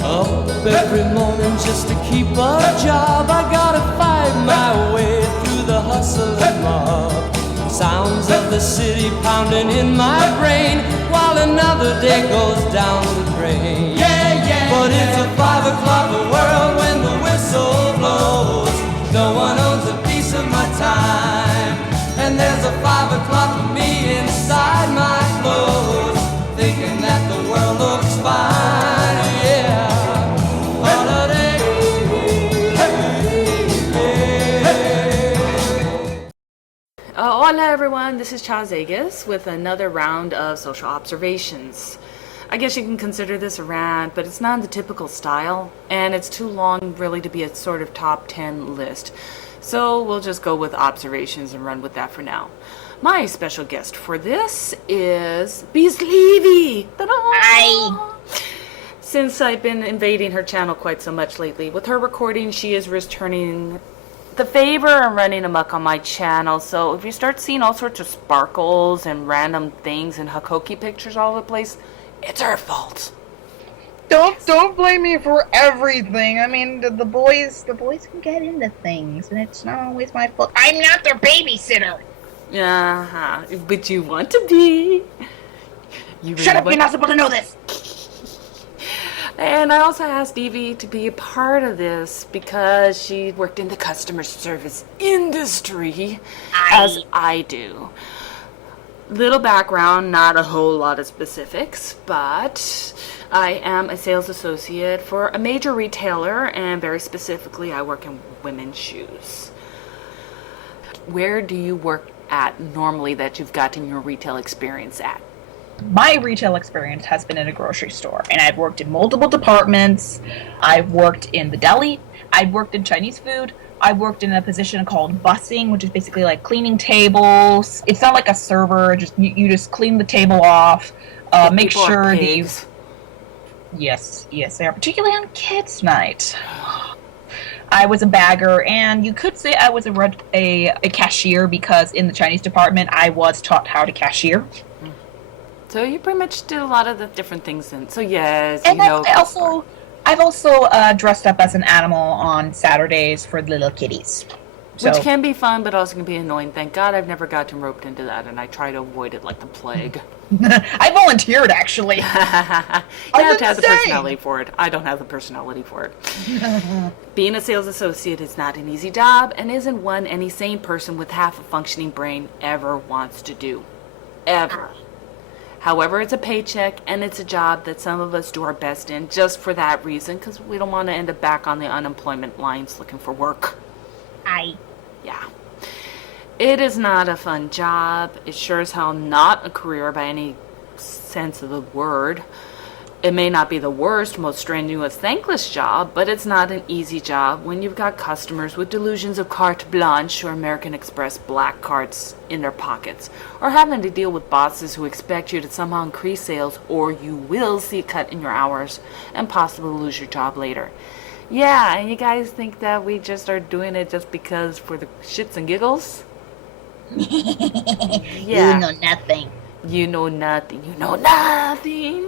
Up every morning just to keep a job. I gotta fight my way through the hustle and mob. Sounds of the city pounding in my brain while another day goes down the drain. But it's a 5 o'clock world when the whistle blows. No one owns a piece of my time. And there's a 5 o'clock of me inside my clothes, thinking that the world looks fine. Yeah. Holiday. Hola everyone, this is Chazegas with another round of social observations. I guess you can consider this a rant, but it's not in the typical style, and it's too long really to be a sort of top 10 list. So we'll just go with observations and run with that for now. My special guest for this is Beast Levy. Hi. Since I've been invading her channel quite so much lately, with her recording, she is returning the favor and running amok on my channel. So if you start seeing all sorts of sparkles and random things and Hakoki pictures all over the place, it's her fault. Don't blame me for everything. I mean, the boys can get into things, and it's not always my fault. I'm not their babysitter. But you want to be. You really Shut up! You're not supposed to know this. And I also asked Evie to be a part of this because she worked in the customer service industry, as I do. Little background, not a whole lot of specifics, but I am a sales associate for a major retailer, and very specifically, I work in women's shoes. Where do you work at normally that you've gotten your retail experience at? My retail experience has been in a grocery store, and I've worked in multiple departments. I've worked in the deli. I've worked in Chinese food. I worked in a position called bussing, which is basically like cleaning tables. It's not like a server; just you just clean the table off, make sure these. Yes, they are, particularly on kids' night. I was a bagger, and you could say I was a cashier because in the Chinese department I was taught how to cashier. So you pretty much did a lot of the different things, and so yes, and I've also dressed up as an animal on Saturdays for the little kitties. Which can be fun, but also can be annoying. Thank God I've never gotten roped into that, and I try to avoid it like the plague. I volunteered, actually. You have to have the personality for it. I don't have the personality for it. Being a sales associate is not an easy job, and isn't one any sane person with half a functioning brain ever wants to do. Ever. However, it's a paycheck, and it's a job that some of us do our best in just for that reason, because we don't want to end up back on the unemployment lines looking for work. Yeah. It is not a fun job. It's sure as hell not a career by any sense of the word. It may not be the worst, most strenuous, thankless job, but it's not an easy job when you've got customers with delusions of carte blanche or American Express black cards in their pockets, or having to deal with bosses who expect you to somehow increase sales, or you will see a cut in your hours and possibly lose your job later. Yeah, and you guys think that we just are doing it just because for the shits and giggles? Yeah. You know nothing. You know nothing. You know nothing.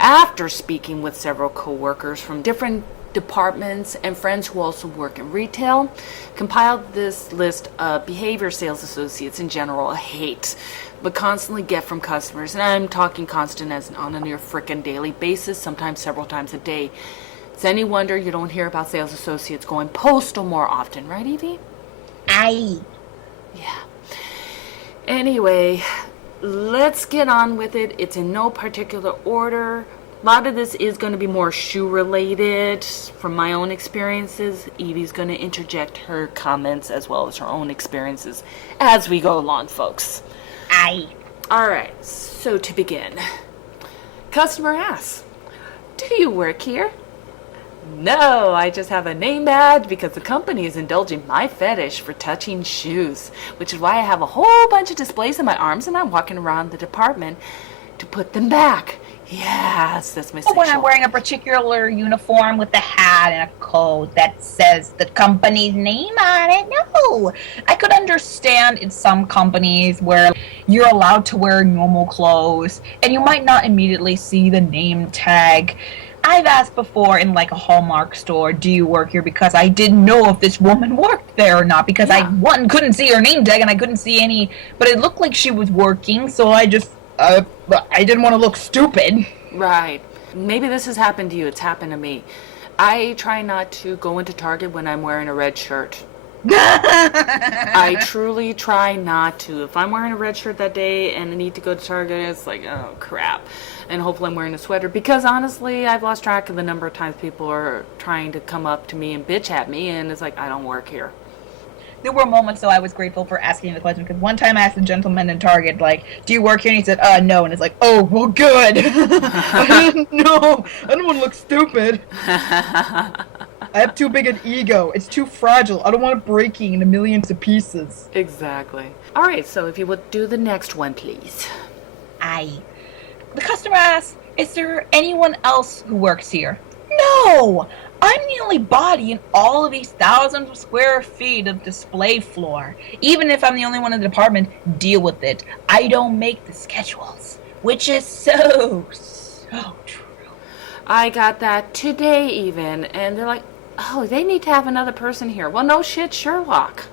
After speaking with several co-workers from different departments and friends who also work in retail, compiled this list of behavior sales associates in general I hate, but constantly get from customers. And I'm talking constant as on a near frickin' daily basis, sometimes several times a day. It's any wonder you don't hear about sales associates going postal more often, right, Evie? Yeah. Anyway, let's get on with it. It's in no particular order. A lot of this is going to be more shoe related from my own experiences. Evie's going to interject her comments as well as her own experiences as we go along, folks. Alright, so to begin. Customer asks, "Do you work here?" "No, I just have a name badge because the company is indulging my fetish for touching shoes, which is why I have a whole bunch of displays in my arms and I'm walking around the department to put them back. Yes, that's my sexual." When I'm wearing a particular uniform with a hat and a coat that says the company's name on it, no. I could understand in some companies where you're allowed to wear normal clothes and you might not immediately see the name tag. I've asked before in like a Hallmark store, do you work here? Because I didn't know if this woman worked there or not. Because I, one, couldn't see her name tag and I couldn't see any, but it looked like she was working, so I just, I didn't want to look stupid. Right. Maybe this has happened to you. It's happened to me. I try not to go into Target when I'm wearing a red shirt. I truly try not to. If I'm wearing a red shirt that day and I need to go to Target, it's like, oh crap. And hopefully I'm wearing a sweater, because honestly, I've lost track of the number of times people are trying to come up to me and bitch at me, and it's like, I don't work here. There were moments, though, I was grateful for asking the question, because one time I asked a gentleman in Target, like, do you work here? And he said, no. And it's like, oh, well, good. I didn't know. I don't want to look stupid. I have too big an ego. It's too fragile. I don't want it breaking into millions of pieces. Exactly. All right, so if you would do the next one, please. Aye. The customer asks, is there anyone else who works here? No! I'm the only body in all of these thousands of square feet of display floor. Even if I'm the only one in the department, deal with it. I don't make the schedules. Which is so true. I got that today even, and they're like, oh, they need to have another person here. Well, no shit, Sherlock.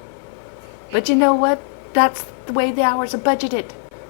But you know what? That's the way the hours are budgeted.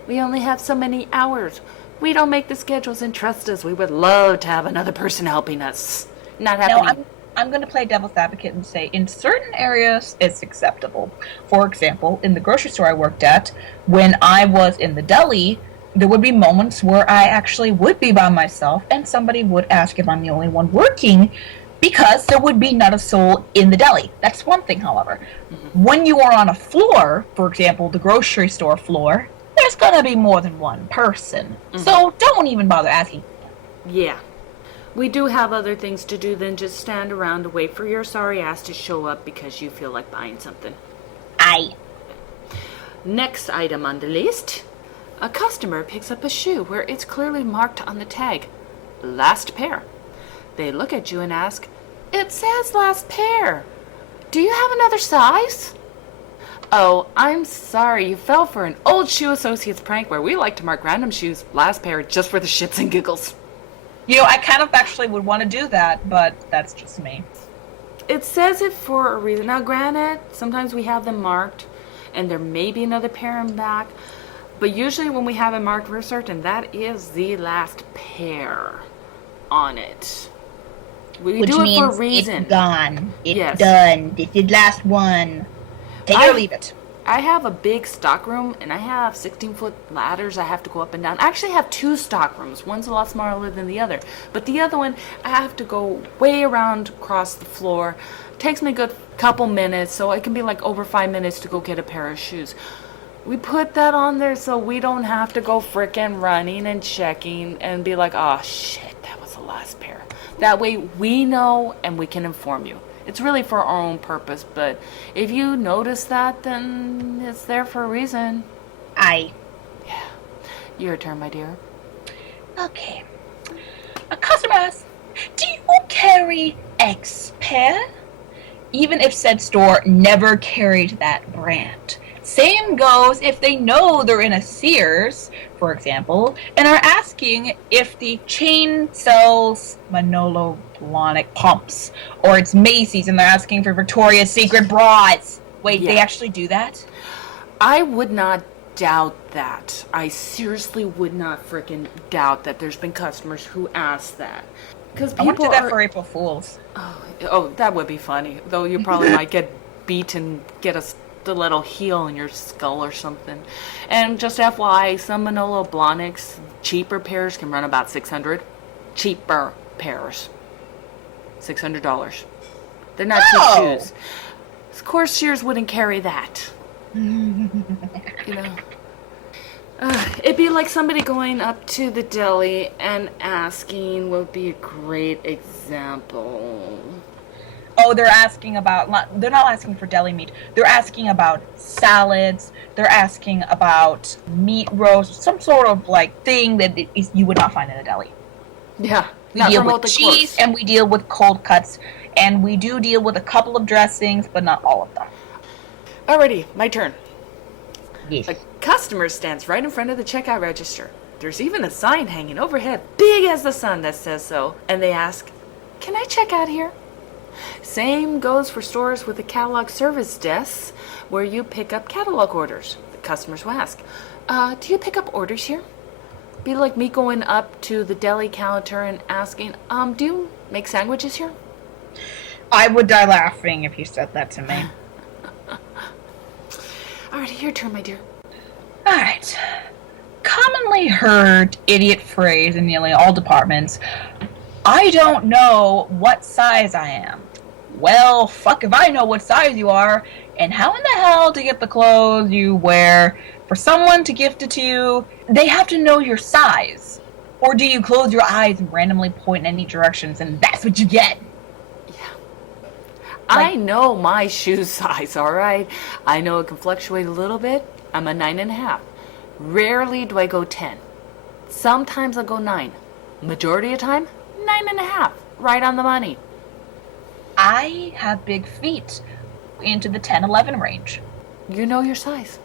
We only have so many hours. We don't make the schedules, and trust us, we would love to have another person helping us. Not happening. No, I'm going to play devil's advocate and say in certain areas it's acceptable. For example, in the grocery store I worked at, when I was in the deli, there would be moments where I actually would be by myself and somebody would ask if I'm the only one working, because there would be not a soul in the deli. That's one thing, however. Mm-hmm. When you are on a floor, for example, the grocery store floor, there's going to be more than one person. Mm-hmm. So don't even bother asking. Yeah. We do have other things to do than just stand around to wait for your sorry ass to show up because you feel like buying something. Aye. Next item on the list. A customer picks up a shoe where it's clearly marked on the tag, last pair. They look at you and ask, it says last pair. Do you have another size? Oh, I'm sorry, you fell for an old Shoe Associates prank where we like to mark random shoes last pair just for the shits and giggles. You know, I kind of actually would want to do that, but that's just me. It says it for a reason. Now, granted, sometimes we have them marked, and there may be another pair in back, but usually when we have it marked, we're certain that is the last pair on it. We do it for a reason. It's gone. It's done. This is the last one. Take it or leave it. I have a big stock room, and I have 16-foot ladders I have to go up and down. I actually have two stock rooms. One's a lot smaller than the other. But the other one, I have to go way around across the floor. It takes me a good couple minutes, so it can be like over 5 minutes to go get a pair of shoes. We put that on there so we don't have to go frickin' running and checking and be like, oh shit, that was the last pair. That way we know and we can inform you. It's really for our own purpose, but if you notice that, then it's there for a reason. Aye. Yeah. Your turn, my dear. Okay. A customer asks, do you carry X pair? Even if said store never carried that brand. Same goes if they know they're in a Sears, for example, and are asking if the chain sells Manolo Blahnik pumps, or it's Macy's and they're asking for Victoria's Secret bras. Wait, They actually do that? I would not doubt that. I seriously would not frickin' doubt that there's been customers who ask that. Because people do that for April Fools. Oh, that would be funny. Though you probably might get beat and get a stiletto heel in your skull or something. And just FYI, some Manolo Blahniks, cheaper pairs can run about $600. Cheaper pairs. $600. They're not cheap shoes. Of course, Sears wouldn't carry that. You know. It'd be like somebody going up to the deli and asking what would be a great example. Oh, they're asking about, they're not asking for deli meat. They're asking about salads. They're asking about meat roast, some sort of like thing that you would not find in a deli. Yeah. We deal with cheese and we deal with cold cuts. And we do deal with a couple of dressings, but not all of them. Alrighty, my turn. Yes. A customer stands right in front of the checkout register. There's even a sign hanging overhead, big as the sun, that says so. And they ask, "Can I check out here?" Same goes for stores with a catalog service desk where you pick up catalog orders. The customers will ask, "Do you pick up orders here?" Be like me going up to the deli counter and asking, "Do you make sandwiches here?" I would die laughing if you said that to me. Alright, your turn, my dear. Alright. Commonly heard idiot phrase in nearly all departments. I don't know what size I am. Well, fuck if I know what size you are, and how in the hell to get the clothes you wear. For someone to gift it to you, they have to know your size. Or do you close your eyes and randomly point in any directions and that's what you get? I know my shoe size, alright? I know it can fluctuate a little bit. I'm a 9.5. Rarely do I go 10. Sometimes I'll go 9. Majority of the time, 9.5. Right on the money. I have big feet into the 10-11 range. You know your size.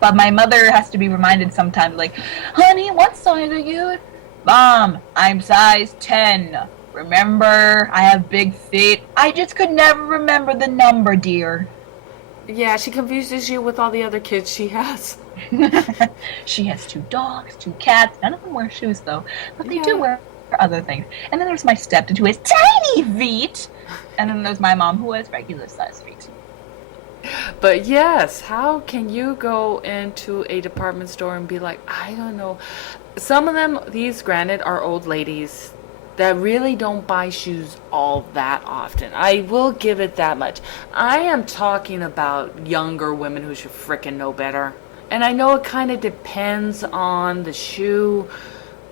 But my mother has to be reminded sometimes, like, "Honey, what size are you?" "Mom, I'm size 10. Remember, I have big feet. I just could never remember the number, dear." Yeah, she confuses you with all the other kids she has. She has 2 dogs, 2 cats. None of them wear shoes, though. But they do wear other things. And then there's my stepdad, who has tiny feet. And then there's my mom, who has regular-sized feet. But yes, how can you go into a department store and be like, I don't know. Some of them, these granted, are old ladies that really don't buy shoes all that often. I will give it that much. I am talking about younger women who should frickin' know better. And I know it kind of depends on the shoe,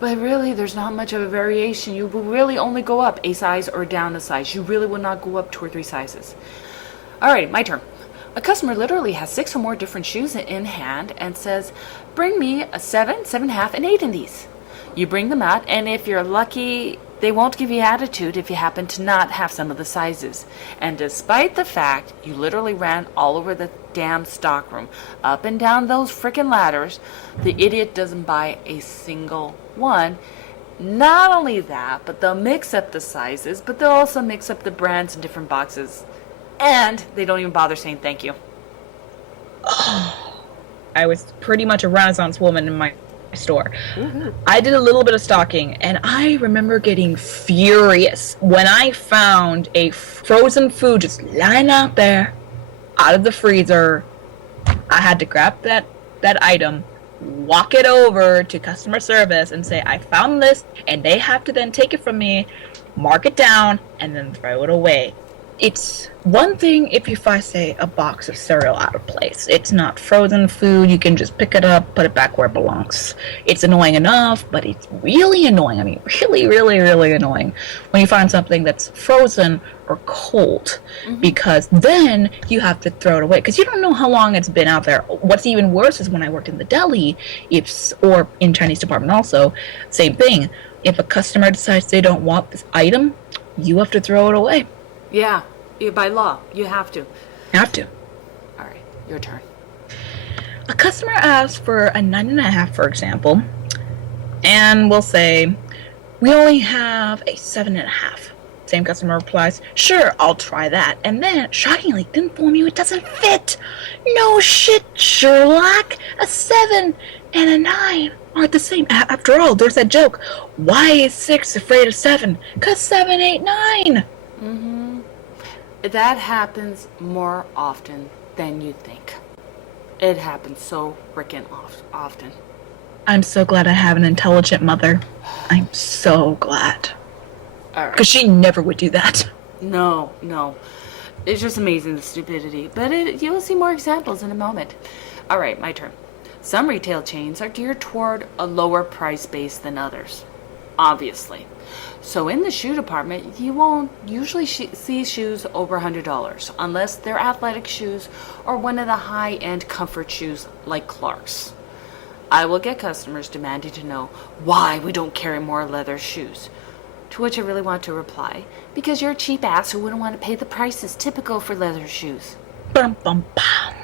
but really there's not much of a variation. You will really only go up a size or down a size. You really will not go up 2 or 3 sizes. Alright, my turn. A customer literally has 6 or more different shoes in hand and says, "Bring me a 7, 7.5, and 8 in these." You bring them out, and if you're lucky, they won't give you attitude if you happen to not have some of the sizes. And despite the fact you literally ran all over the damn stockroom, up and down those frickin' ladders, the idiot doesn't buy a single one. Not only that, but they'll mix up the sizes, but they'll also mix up the brands in different boxes. And they don't even bother saying thank you. I was pretty much a Renaissance woman in my store. Mm-hmm. I did a little bit of stocking, and I remember getting furious when I found a frozen food just lying out there, out of the freezer. I had to grab that item, walk it over to customer service, and say, "I found this," and they have to then take it from me, mark it down, and then throw it away. It's one thing if you find, say, a box of cereal out of place. It's not frozen food. You can just pick it up, put it back where it belongs. It's annoying enough, but it's really annoying. I mean, really, really, really annoying when you find something that's frozen or cold, because then you have to throw it away because you don't know how long it's been out there. What's even worse is when I worked in the deli, or in Chinese department also, same thing. If a customer decides they don't want this item, you have to throw it away. Yeah, by law, you have to. Have to. All right, your turn. A customer asks for a 9.5, for example, and we'll say, "We only have a 7.5. Same customer replies, "Sure, I'll try that." And then, shockingly, to inform you it doesn't fit. No shit, Sherlock. A 7 and a 9 aren't the same. After all, there's that joke. Why is 6 afraid of 7? 'Cause 7 ain't 9. That happens more often than you think. It happens so freaking often. I'm so glad I have an intelligent mother. I'm so glad. All right. Because she never would do that. No. It's just amazing, the stupidity. But you'll see more examples in a moment. All right, my turn. Some retail chains are geared toward a lower price base than others, obviously. So in the shoe department, you won't usually see shoes over $100 unless they're athletic shoes or one of the high-end comfort shoes like Clark's. I will get customers demanding to know why we don't carry more leather shoes. To which I really want to reply, because you're a cheap ass who wouldn't want to pay the prices typical for leather shoes. Bum, bum, bum.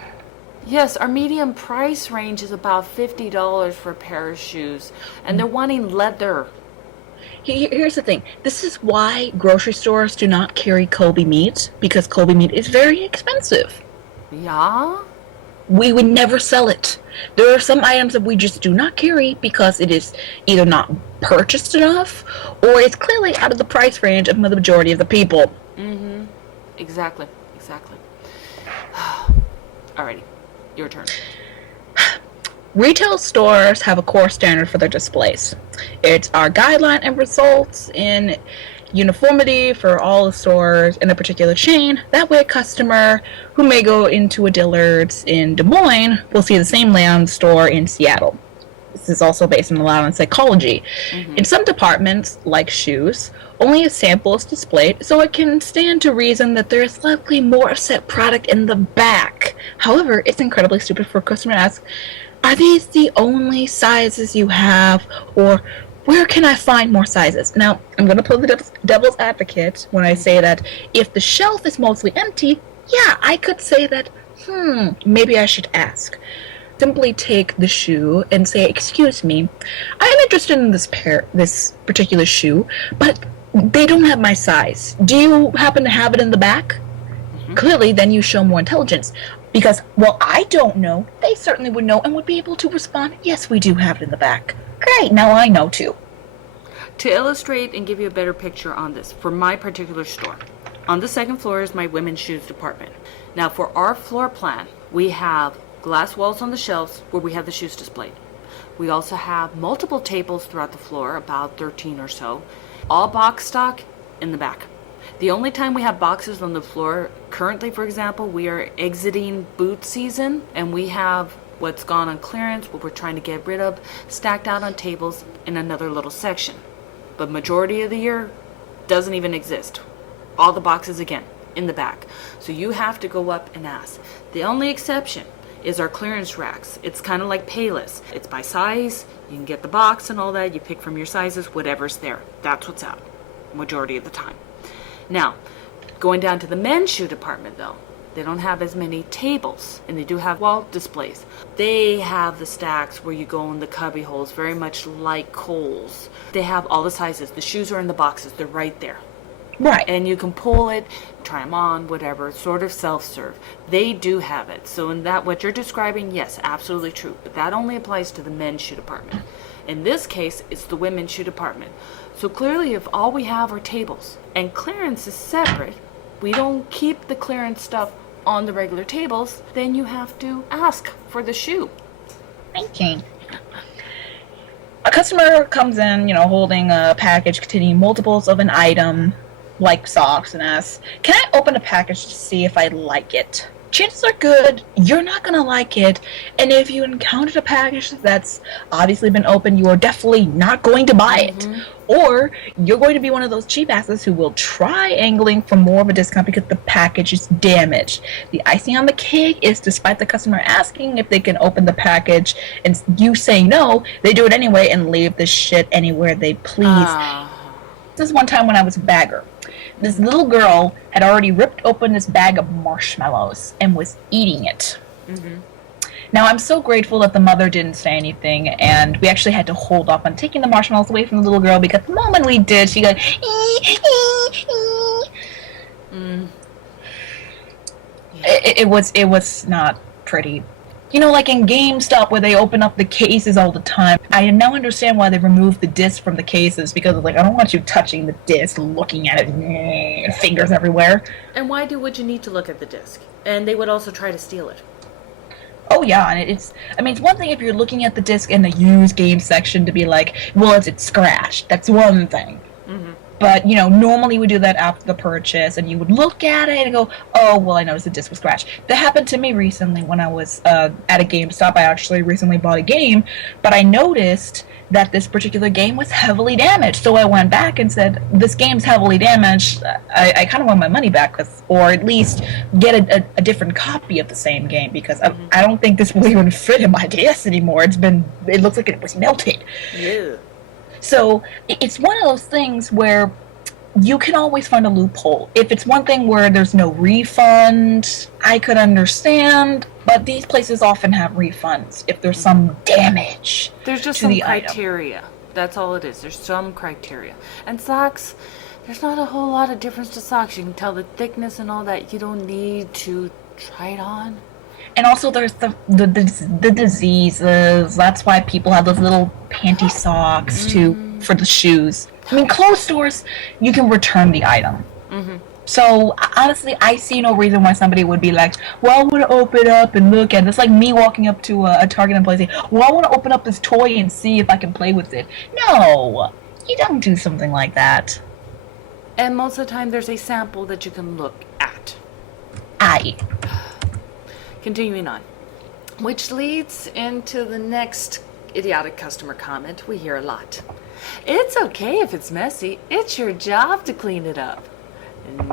Yes, our medium price range is about $50 for a pair of shoes, and they're wanting leather. Here's the thing. This is why grocery stores do not carry Kobe meat, because Kobe meat is very expensive. Yeah? We would never sell it. There are some items that we just do not carry because it is either not purchased enough or it's clearly out of the price range of the majority of the people. Mm-hmm. Exactly. Alrighty, your turn. Retail stores have a core standard for their displays. It's our guideline and results in uniformity for all the stores in a particular chain. That way a customer who may go into a Dillard's in Des Moines will see the same layout store in Seattle. This is also based on a lot on psychology. Mm-hmm. In some departments, like shoes, only a sample is displayed, so it can stand to reason that there is likely more of said product in the back. However, it's incredibly stupid for a customer to ask, are these the only sizes you have, or where can I find more sizes? Now, I'm going to play the devil's advocate when I say that if the shelf is mostly empty, yeah, I could say that, maybe I should ask. Simply take the shoe and say, excuse me, I am interested in this particular shoe, but they don't have my size. Do you happen to have it in the back? Mm-hmm. Clearly, then you show more intelligence. Because, well, I don't know. They certainly would know and would be able to respond, yes, we do have it in the back. Great, now I know too. To illustrate and give you a better picture on this, for my particular store, on the second floor is my women's shoes department. Now, for our floor plan, we have glass walls on the shelves where we have the shoes displayed. We also have multiple tables throughout the floor, about 13 or so, all box stock in the back. The only time we have boxes on the floor, currently, for example, we are exiting boot season, and we have what's gone on clearance, what we're trying to get rid of, stacked out on tables in another little section. But majority of the year doesn't even exist. All the boxes, again, in the back. So you have to go up and ask. The only exception is our clearance racks. It's kind of like Payless. It's by size. You can get the box and all that. You pick from your sizes, whatever's there. That's what's out, majority of the time. Now, going down to the men's shoe department, though, they don't have as many tables, and they do have wall displays. They have the stacks where you go in the cubby holes, very much like Kohl's. They have all the sizes. The shoes are in the boxes. They're right there. Right. And you can pull it, try them on, whatever, sort of self-serve. They do have it. So in that, what you're describing, yes, absolutely true. But that only applies to the men's shoe department. In this case, it's the women's shoe department. So clearly, if all we have are tables and clearance is separate, we don't keep the clearance stuff on the regular tables, then you have to ask for the shoe. Thinking. A customer comes in, holding a package containing multiples of an item, like socks, and asks, can I open a package to see if I like it? Chances are good you're not going to like it, and if you encountered a package that's obviously been opened, you are definitely not going to buy it. Mm-hmm. Or you're going to be one of those cheap asses who will try angling for more of a discount because the package is damaged. The icing on the cake is, despite the customer asking if they can open the package and you say no, they do it anyway and leave the shit anywhere they please. This is one time when I was a bagger. This little girl had already ripped open this bag of marshmallows and was eating it. Mm-hmm. Now, I'm so grateful that the mother didn't say anything, and we actually had to hold off on taking the marshmallows away from the little girl, because the moment we did, she got It was not pretty. Like in GameStop where they open up the cases all the time. I now understand why they removed the disc from the cases, because I don't want you touching the disc, looking at it, fingers everywhere. And why would you need to look at the disc? And they would also try to steal it. Oh yeah, and it's one thing if you're looking at the disc in the used game section to be like, well, is it scratched? That's one thing. Mm-hmm. But, normally we do that after the purchase, and you would look at it and go, oh, well, I noticed the disc was scratched. That happened to me recently when I was at a GameStop. I actually recently bought a game, but I noticed that this particular game was heavily damaged. So I went back and said, this game's heavily damaged. I kind of want my money back, or at least get a different copy of the same game, because I don't think this will even fit in my DS anymore. It looks like it was melted. Yeah. So it's one of those things where you can always find a loophole. If it's one thing where there's no refund, I could understand, but these places often have refunds if there's some damage. There's just to some the criteria. Item. That's all it is. There's some criteria. And socks, there's not a whole lot of difference to socks. You can tell the thickness and all that. You don't need to try it on. And also there's the diseases. That's why people have those little panty socks too for the shoes. I mean, clothes stores, you can return the item. Mm-hmm. So honestly, I see no reason why somebody would be like, well, I want to open up and look at it. It's like me walking up to a Target and saying, well, I want to open up this toy and see if I can play with it. No, you don't do something like that. And most of the time, there's a sample that you can look at. Aye. Continuing on. Which leads into the next idiotic customer comment we hear a lot. It's okay if it's messy. It's your job to clean it up.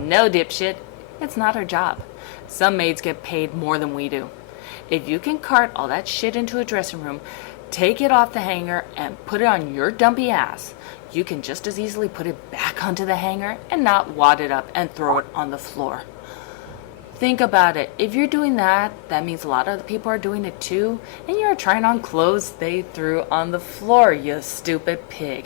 No, dipshit. It's not our job. Some maids get paid more than we do. If you can cart all that shit into a dressing room, take it off the hanger, and put it on your dumpy ass, you can just as easily put it back onto the hanger and not wad it up and throw it on the floor. Think about it. If you're doing that, that means a lot of other people are doing it too, and you're trying on clothes they threw on the floor, you stupid pig.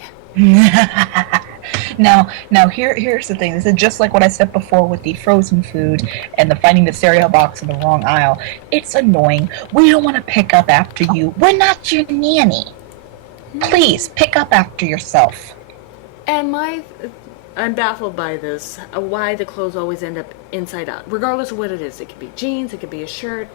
Now, here's the thing. This is just like what I said before with the frozen food and the finding the cereal box in the wrong aisle. It's annoying. We don't want to pick up after you. We're not your nanny. Please, pick up after yourself. And I'm baffled by this, why the clothes always end up inside out, regardless of what it is. It could be jeans, it could be a shirt.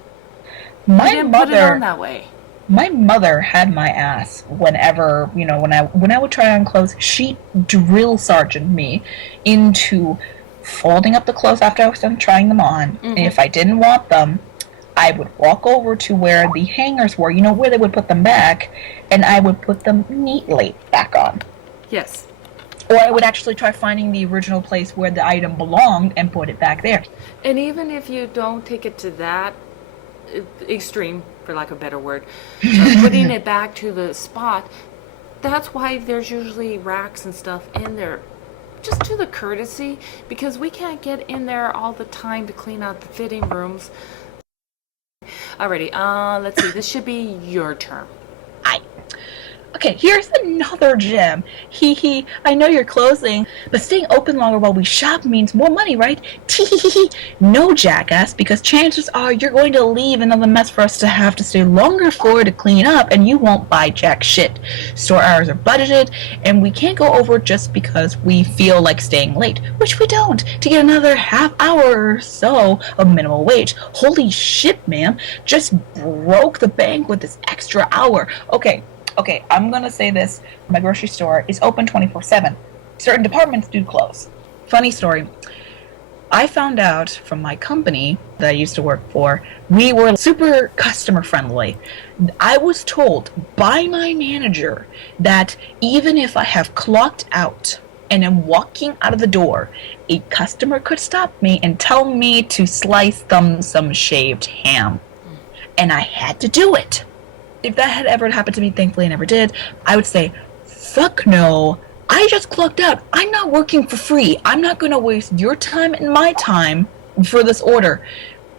My didn't mother put it on that way. My mother had my ass whenever, when I would try on clothes, she drill sergeant me into folding up the clothes after I was done trying them on. Mm-hmm. And if I didn't want them, I would walk over to where the hangers were, where they would put them back, and I would put them neatly back on. Yes. Or I would actually try finding the original place where the item belonged and put it back there. And even if you don't take it to that extreme, for lack of a better word, putting it back to the spot, that's why there's usually racks and stuff in there. Just do the courtesy, because we can't get in there all the time to clean out the fitting rooms. Alrighty, let's see, this should be your turn. Okay, here's another gem. Hee, I know you're closing, but staying open longer while we shop means more money, right? Tee. No, jackass, because chances are you're going to leave another mess for us to have to stay longer for to clean up, and you won't buy jack shit. Store hours are budgeted, and we can't go over just because we feel like staying late, which we don't, to get another half hour or so of minimum wage. Holy shit, ma'am. Just broke the bank with this extra hour. Okay, I'm going to say this. My grocery store is open 24/7. Certain departments do close. Funny story. I found out from my company that I used to work for, we were super customer friendly. I was told by my manager that even if I have clocked out and am walking out of the door, a customer could stop me and tell me to slice them some shaved ham. And I had to do it. If that had ever happened to me, thankfully I never did, I would say, fuck no, I just clocked out. I'm not working for free. I'm not going to waste your time and my time for this order.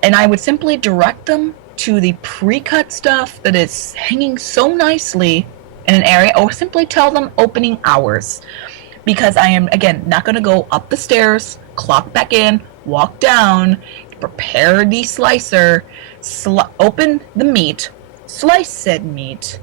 And I would simply direct them to the pre-cut stuff that is hanging so nicely in an area, or simply tell them opening hours. Because I am, again, not going to go up the stairs, clock back in, walk down, prepare the slicer, open the meat, slice said meat,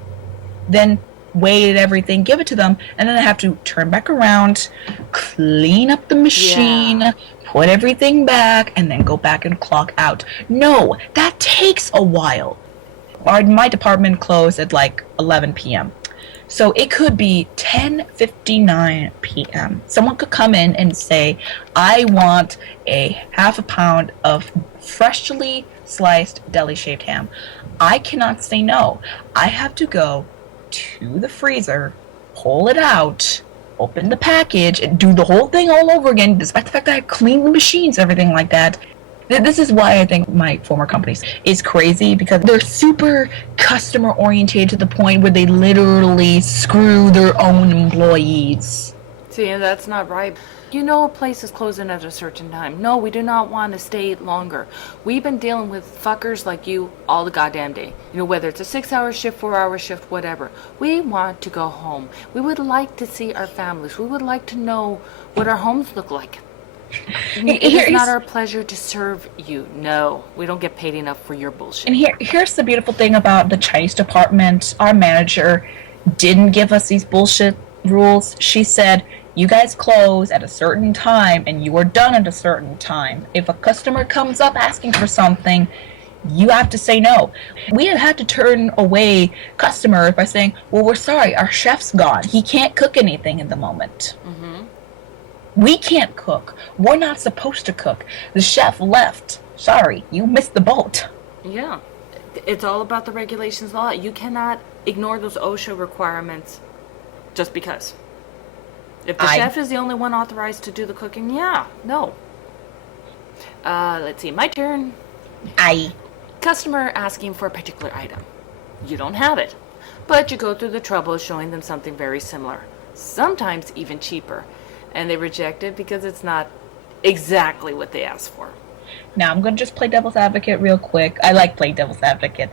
then weigh everything, give it to them, and then I have to turn back around, clean up the machine, put everything back, and then go back and clock out. No, that takes a while. My department closed at like 11 p.m. So it could be 10:59 p.m. Someone could come in and say, I want a half a pound of freshly sliced deli shaved ham. I cannot say no. I have to go to the freezer, pull it out, open the package, and do the whole thing all over again, despite the fact that I cleaned the machines, everything like that. This is why I think my former company is crazy, because they're super customer oriented to the point where they literally screw their own employees. See, and that's not right. You know a place is closing at a certain time. No, we do not want to stay longer. We've been dealing with fuckers like you all the goddamn day. You know, whether it's a 6-hour shift, 4-hour shift, whatever. We want to go home. We would like to see our families. We would like to know what our homes look like. It is not our pleasure to serve you. No, we don't get paid enough for your bullshit. And here's the beautiful thing about the Chinese department. Our manager didn't give us these bullshit rules. She said, you guys close at a certain time and you are done at a certain time. If a customer comes up asking for something, you have to say no. We have had to turn away customers by saying, well, we're sorry, our chef's gone. He can't cook anything in the moment. We can't cook. We're not supposed to cook. The chef left. Sorry, you missed the boat. Yeah. It's all about the regulations law. You cannot ignore those OSHA requirements just because. If the chef is the only one authorized to do the cooking, no. Let's see, my turn. Customer asking for a particular item. You don't have it, but you go through the trouble of showing them something very similar, sometimes even cheaper, and they reject it because it's not exactly what they asked for. Now, I'm going to just play devil's advocate real quick. I like playing devil's advocate.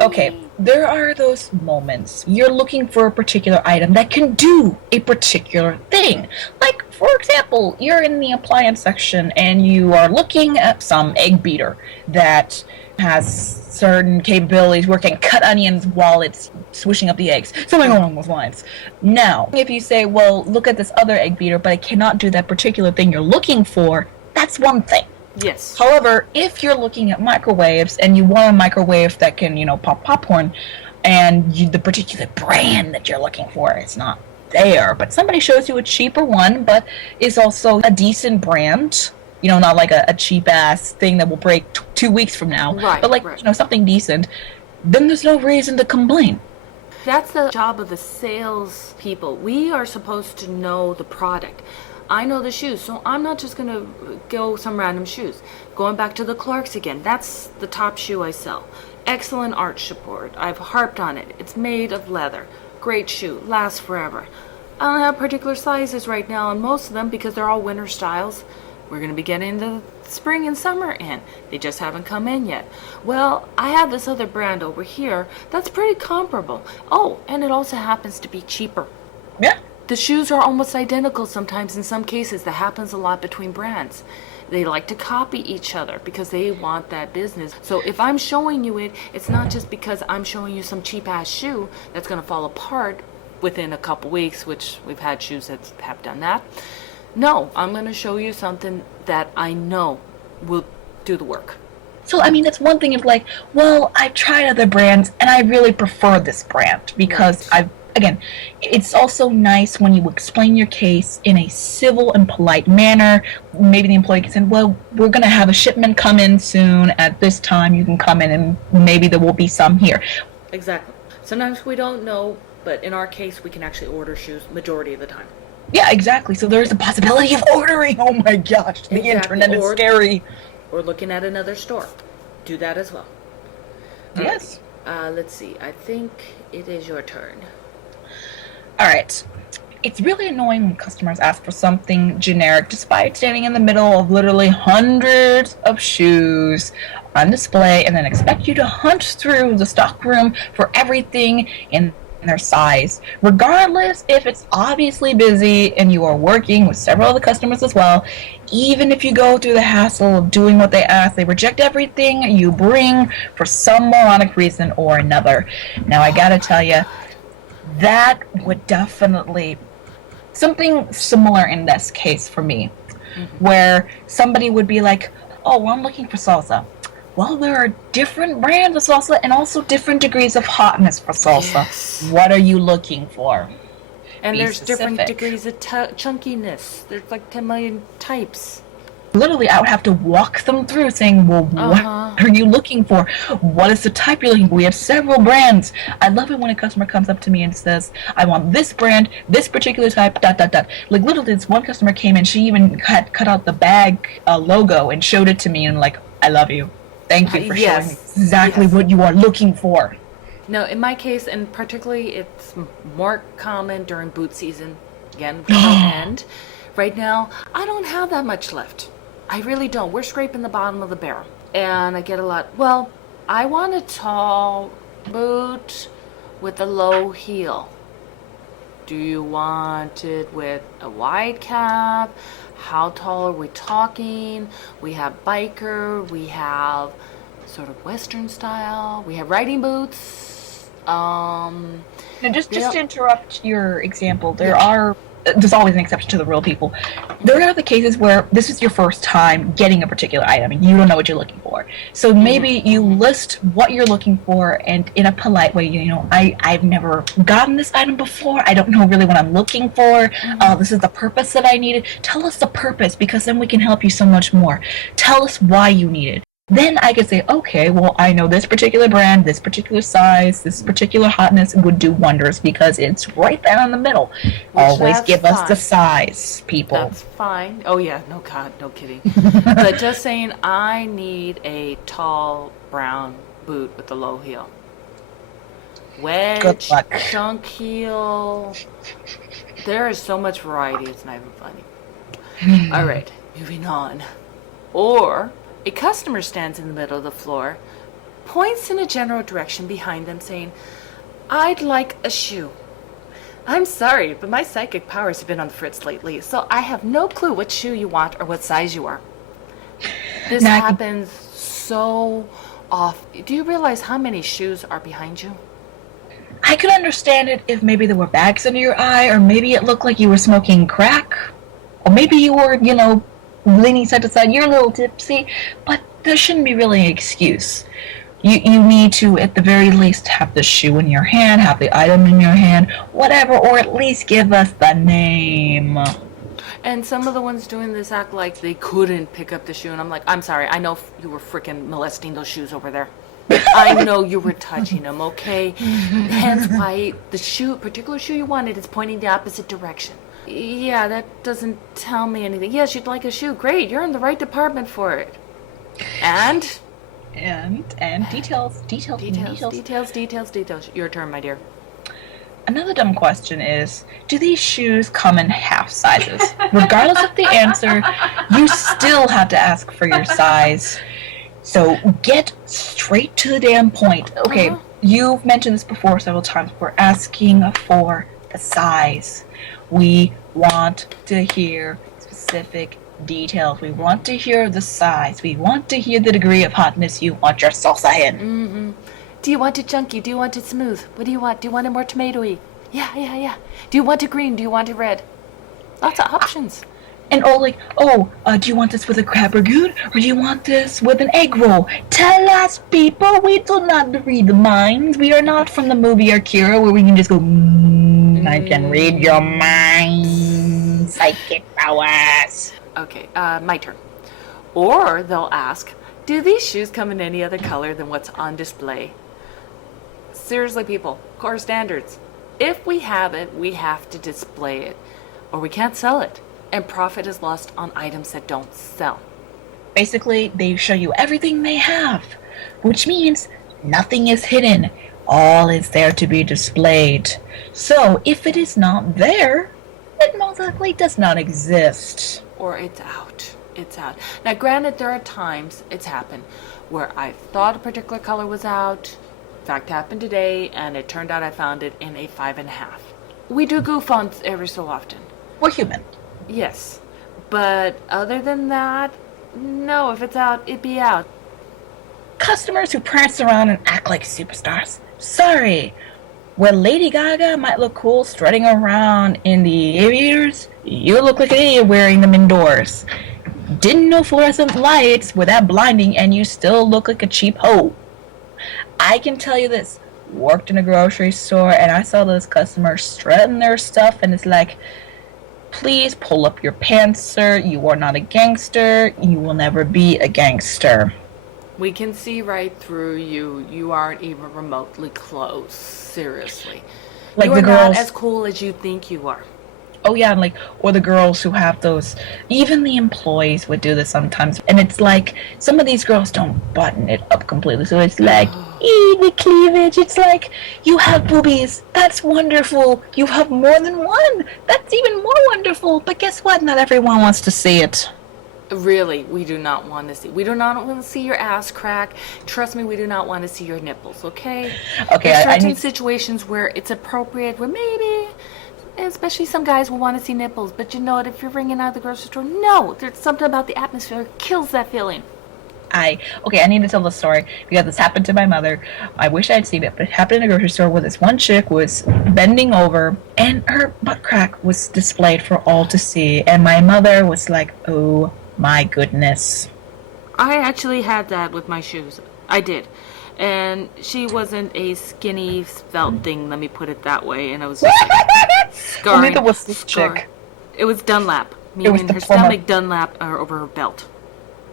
Okay, there are those moments you're looking for a particular item that can do a particular thing. Like, for example, you're in the appliance section and you are looking at some egg beater that has certain capabilities where it can cut onions while it's swishing up the eggs. Something along those lines. Now, if you say, well, look at this other egg beater, but it cannot do that particular thing you're looking for, that's one thing. Yes. However, if you're looking at microwaves and you want a microwave that can, pop popcorn, and the particular brand that you're looking for is not there, but somebody shows you a cheaper one, but is also a decent brand, not like a cheap-ass thing that will break 2 weeks from now, right, but like, right. Something decent, then there's no reason to complain. That's the job of the sales people. We are supposed to know the product. I know the shoes, so I'm not just going to go some random shoes. Going back to the Clarks again, that's the top shoe I sell. Excellent arch support. I've harped on it. It's made of leather. Great shoe. Lasts forever. I don't have particular sizes right now on most of them because they're all winter styles. We're going to be getting into spring and summer in. They just haven't come in yet. Well, I have this other brand over here that's pretty comparable. Oh, and it also happens to be cheaper. Yeah. The shoes are almost identical sometimes in some cases. That happens a lot between brands. They like to copy each other because they want that business. So if I'm showing you it, it's not just because I'm showing you some cheap-ass shoe that's going to fall apart within a couple weeks, which we've had shoes that have done that. No, I'm going to show you something that I know will do the work. So, it's one thing if like, well, I've tried other brands and I really prefer this brand because right. Again, it's also nice when you explain your case in a civil and polite manner. Maybe the employee can say, well, we're going to have a shipment come in soon at this time. You can come in and maybe there will be some here. Exactly. Sometimes we don't know, but in our case, we can actually order shoes majority of the time. Yeah, exactly. So there's a possibility of ordering. Oh my gosh, the internet is scary. Or looking at another store. Do that as well. Yes. Let's see. I think it is your turn. All right. It's really annoying when customers ask for something generic despite standing in the middle of literally hundreds of shoes on display and then expect you to hunt through the stock room for everything in their size. Regardless if it's obviously busy and you are working with several other customers as well, even if you go through the hassle of doing what they ask, they reject everything you bring for some moronic reason or another. Now I gotta tell you, that would definitely something similar in this case for me, where somebody would be like, oh, well, I'm looking for salsa. Well, there are different brands of salsa and also different degrees of hotness for salsa. Yes. What are you looking for? And Be there's specific. different degrees of chunkiness. There's like 10 million types. Literally, I would have to walk them through saying, well, what are you looking for? What is the type you're looking for? We have several brands. I love it when a customer comes up to me and says, I want this brand, this particular type, ... Like, literally, this one customer came in, she even had cut out the bag logo and showed it to me and like, I love you. Thank you for showing me exactly what you are looking for. No, in my case, and particularly it's more common during boot season, again, end. Right now, I don't have that much left. I really don't. We're scraping the bottom of the barrel. And I get a lot. Well, I want a tall boot with a low heel. Do you want it with a wide cap? How tall are we talking? We have biker, we have sort of Western style, we have riding boots. Now, just to interrupt your example, there's always an exception to the rule, people. There are the cases where this is your first time getting a particular item and you don't know what you're looking for. So maybe you list what you're looking for, and in a polite way, I've never gotten this item before. I don't know really what I'm looking for. This is the purpose that I needed. Tell us the purpose, because then we can help you so much more. Tell us why you need it. Then I could say, okay, well, I know this particular brand, this particular size, this particular hotness would do wonders because it's right there in the middle. Always give us the size, people. That's fine. Oh, yeah. No, God, no kidding. But just saying, I need a tall brown boot with a low heel. Wedge, chunk heel. There is so much variety, it's not even funny. All right, moving on. Or a customer stands in the middle of the floor, points in a general direction behind them, saying, I'd like a shoe. I'm sorry, but my psychic powers have been on the fritz lately, so I have no clue what shoe you want or what size you are. This happens so often. Do you realize how many shoes are behind you? I could understand it if maybe there were bags under your eye, or maybe it looked like you were smoking crack, or maybe you were, leaning side to side, you're a little tipsy, but there shouldn't be really an excuse. You need to, at the very least, have the shoe in your hand, have the item in your hand, whatever, or at least give us the name. And some of the ones doing this act like they couldn't pick up the shoe, and I'm like, I'm sorry, I know you were freaking molesting those shoes over there. I know you were touching them, okay? Hence why the particular shoe you wanted is pointing the opposite direction. Yeah, that doesn't tell me anything. Yes, you'd like a shoe. Great, you're in the right department for it. And details. Your turn, my dear. Another dumb question is, do these shoes come in half sizes? Regardless of the answer, you still have to ask for your size. So get straight to the damn point. Okay, You've mentioned this before several times. We're asking for the size. We want to hear specific details. We want to hear the size. We want to hear the degree of hotness you want your salsa in. Mm-hmm. Do you want it chunky? Do you want it smooth? What do you want? Do you want it more tomatoey? Yeah. Do you want it green? Do you want it red? Lots of options. And do you want this with a crab ragout, or do you want this with an egg roll? Tell us, people. We do not read the minds. We are not from the movie Akira, where we can just go, I can read your mind. Psychic powers. Okay, my turn. Or they'll ask, do these shoes come in any other color than what's on display? Seriously, people, core standards. If we have it, we have to display it, or we can't sell it. And profit is lost on items that don't sell. Basically, they show you everything they have, which means nothing is hidden. All is there to be displayed. So, if it is not there, it most likely does not exist. Or it's out. Now, granted, there are times it's happened where I thought a particular color was out. In fact, happened today, and it turned out I found it in a 5.5. We do goof on every so often. We're human. Yes, but other than that, no, if it's out, it be out. Customers who prance around and act like superstars. Sorry. Where Lady Gaga might look cool strutting around in the aviators, you look like an idiot wearing them indoors. Didn't know fluorescent lights were that blinding, and you still look like a cheap hoe. I can tell you this. Worked in a grocery store, and I saw those customers strutting their stuff, and it's like, please pull up your pants, sir. You are not a gangster. You will never be a gangster. We can see right through you. You aren't even remotely close. Seriously. Like you are the girls, not as cool as you think you are. Oh yeah, and like, or the girls who have those, even the employees would do this sometimes. And it's like, some of these girls don't button it up completely. So it's like, the cleavage. It's like, you have boobies. That's wonderful. You have more than one. That's even more wonderful. But guess what? Not everyone wants to see it. Really, we do not want to see. We do not want to see your ass crack. Trust me, we do not want to see your nipples, okay? Okay, There's certain I need... situations where it's appropriate, where maybe, especially some guys will want to see nipples, but you know what, if you're ringing out of the grocery store, no, there's something about the atmosphere that kills that feeling. I need to tell the story because this happened to my mother. I wish I had seen it, but it happened in a grocery store where this one chick was bending over and her butt crack was displayed for all to see. And my mother was like, oh my goodness. I actually had that with my shoes. I did. And she wasn't a skinny, svelte thing, let me put it that way. And I was just scarring. Neither was this chick. It was Dunlap, meaning her stomach Dunlap over her belt.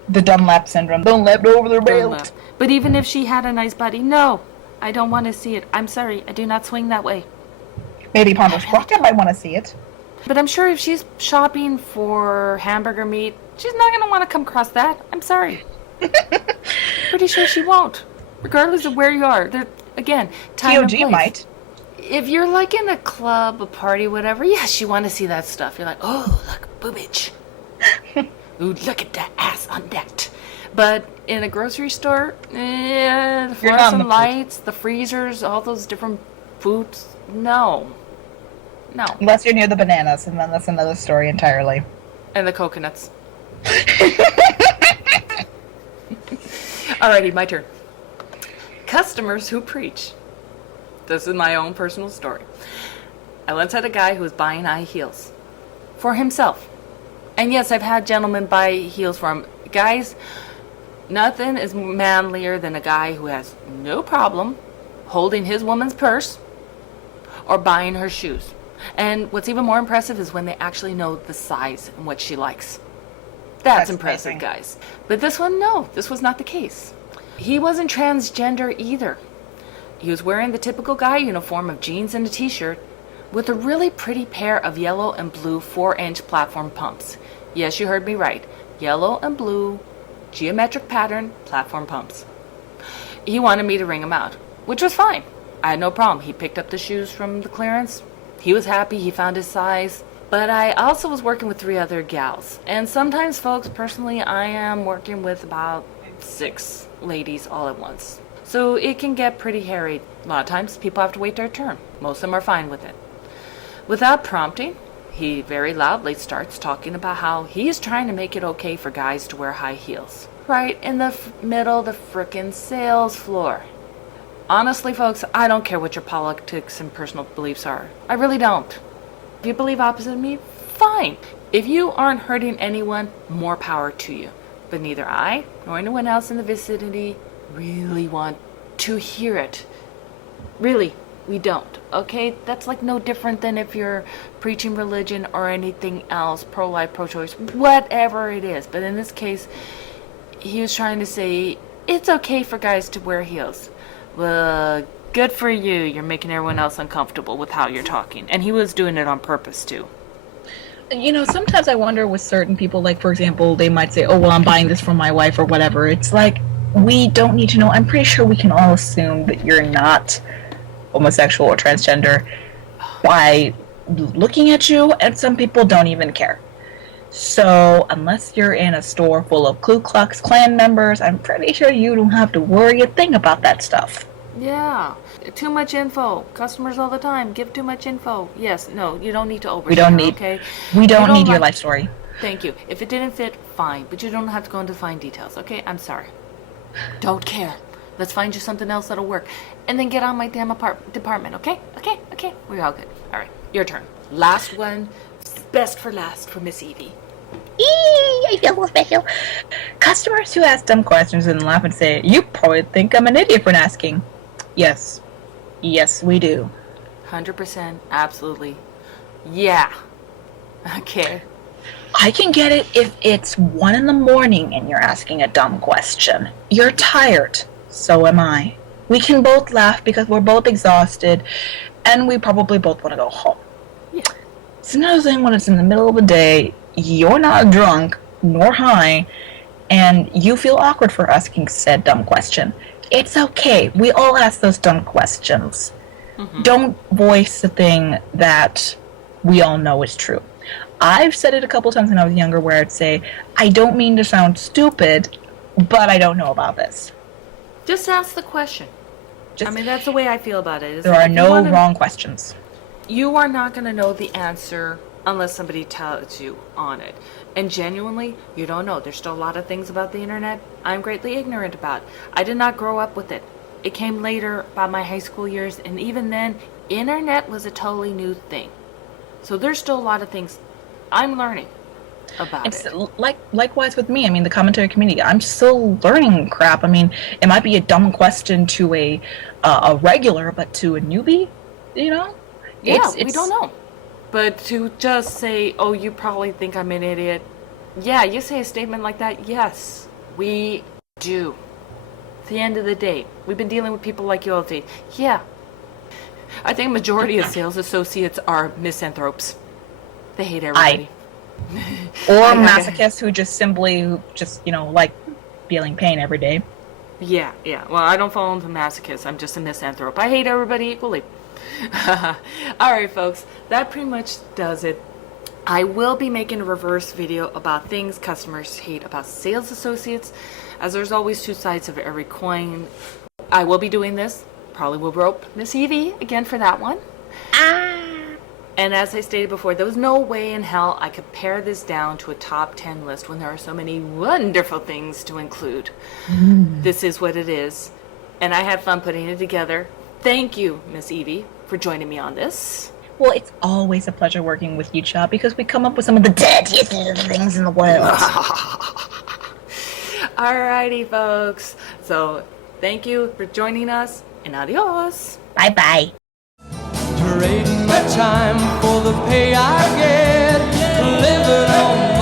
The Dunlap syndrome. Dunlap over their belt. Dunlap. But even if she had a nice body, no, I don't want to see it. I'm sorry, I do not swing that way. Maybe Ponder's Crockett might want to see it. But I'm sure if she's shopping for hamburger meat, she's not going to want to come across that. I'm sorry. Pretty sure she won't. Regardless of where you are. Again, time and place. TOG might. If you're like in a club, a party, whatever, yes, you want to see that stuff. You're like, oh, look, boobage. Ooh, look at that ass on that. But in a grocery store, the fluorescent lights, the freezers, all those different foods, no. No. Unless you're near the bananas, and then that's another story entirely. And the coconuts. Alrighty, my turn. Customers who preach. This is my own personal story. I once had a guy who was buying high heels for himself. And yes, I've had gentlemen buy heels for him. Guys, nothing is manlier than a guy who has no problem holding his woman's purse or buying her shoes. And what's even more impressive is when they actually know the size and what she likes. That's impressive, amazing. Guys. But this one, no, this was not the case. He wasn't transgender either. He was wearing the typical guy uniform of jeans and a t-shirt with a really pretty pair of yellow and blue 4-inch platform pumps. Yes, you heard me right. Yellow and blue, geometric pattern, platform pumps. He wanted me to ring him out, which was fine. I had no problem. He picked up the shoes from the clearance. He was happy. He found his size. But I also was working with 3 other gals. And sometimes, folks, personally, I am working with about 6 ladies all at once. So it can get pretty hairy. A lot of times people have to wait their turn. Most of them are fine with it. Without prompting, he very loudly starts talking about how he is trying to make it okay for guys to wear high heels. Right in the middle of the frickin' sales floor. Honestly, folks, I don't care what your politics and personal beliefs are. I really don't. If you believe opposite of me, fine. If you aren't hurting anyone, more power to you. But neither I nor anyone else in the vicinity really want to hear it. Really, we don't. Okay? That's like no different than if you're preaching religion or anything else, pro-life, pro-choice, whatever it is. But in this case, he was trying to say, it's okay for guys to wear heels. Well, good for you. You're making everyone else uncomfortable with how you're talking. And he was doing it on purpose, too. You know, sometimes I wonder with certain people, like, for example, they might say, oh, well, I'm buying this for my wife or whatever. It's like, we don't need to know. I'm pretty sure we can all assume that you're not homosexual or transgender by looking at you, and some people don't even care. So, unless you're in a store full of Ku Klux Klan members, I'm pretty sure you don't have to worry a thing about that stuff. Yeah. Too much info. Customers all the time give too much info. Yes, no, you don't need to overshare, We don't need, okay? We don't need your life story. Thank you. If it didn't fit, fine. But you don't have to go into fine details, okay? I'm sorry. Don't care. Let's find you something else that'll work. And then get on my damn department, okay? Okay. We're all good. All right, your turn. Last one. Best for last for Miss Evie. I feel so special. Customers who ask dumb questions and laugh and say, you probably think I'm an idiot for asking. Yes. Yes, we do. 100%. Absolutely. Yeah. Okay. I can get it if it's 1 a.m. and you're asking a dumb question. You're tired. So am I. We can both laugh because we're both exhausted, and we probably both want to go home. Yeah. It's another thing when it's in the middle of the day, you're not drunk nor high, and you feel awkward for asking said dumb question. It's okay. We all ask those dumb questions. Don't voice the thing that we all know is true. I've said it a couple times when I was younger where I'd say, I don't mean to sound stupid, but I don't know about this. Just ask the question. I mean, that's the way I feel about it. There are no wrong questions. You are not going to know the answer unless somebody tells you on it. And genuinely, you don't know. There's still a lot of things about the internet I'm greatly ignorant about. I did not grow up with it. It came later, about my high school years, and even then, internet was a totally new thing. So there's still a lot of things I'm learning about it. Likewise with me. I mean, the commentary community. I'm still learning crap. I mean, it might be a dumb question to a regular, but to a newbie, you know? Yeah, we don't know. But to just say, oh, you probably think I'm an idiot. Yeah, you say a statement like that. Yes, we do. At the end of the day, we've been dealing with people like you all day. Yeah. I think majority of sales associates are misanthropes. They hate everybody. Or masochists who just simply, like feeling pain every day. Yeah. Well, I don't fall into masochists. I'm just a misanthrope. I hate everybody equally. Alright, folks. That pretty much does it. I will be making a reverse video about things customers hate about sales associates, as there's always two sides of every coin. I will be doing this. Probably will rope Miss Evie again for that one. And as I stated before, there was no way in hell I could pare this down to a top 10 list when there are so many wonderful things to include. This is what it is. And I had fun putting it together. Thank you, Miss Evie, for joining me on this. Well, it's always a pleasure working with you, Chop, because we come up with some of the dirtiest little things in the world. Alrighty, folks. So, thank you for joining us, and adios. Bye-bye. Trading my time for the pay I get, living on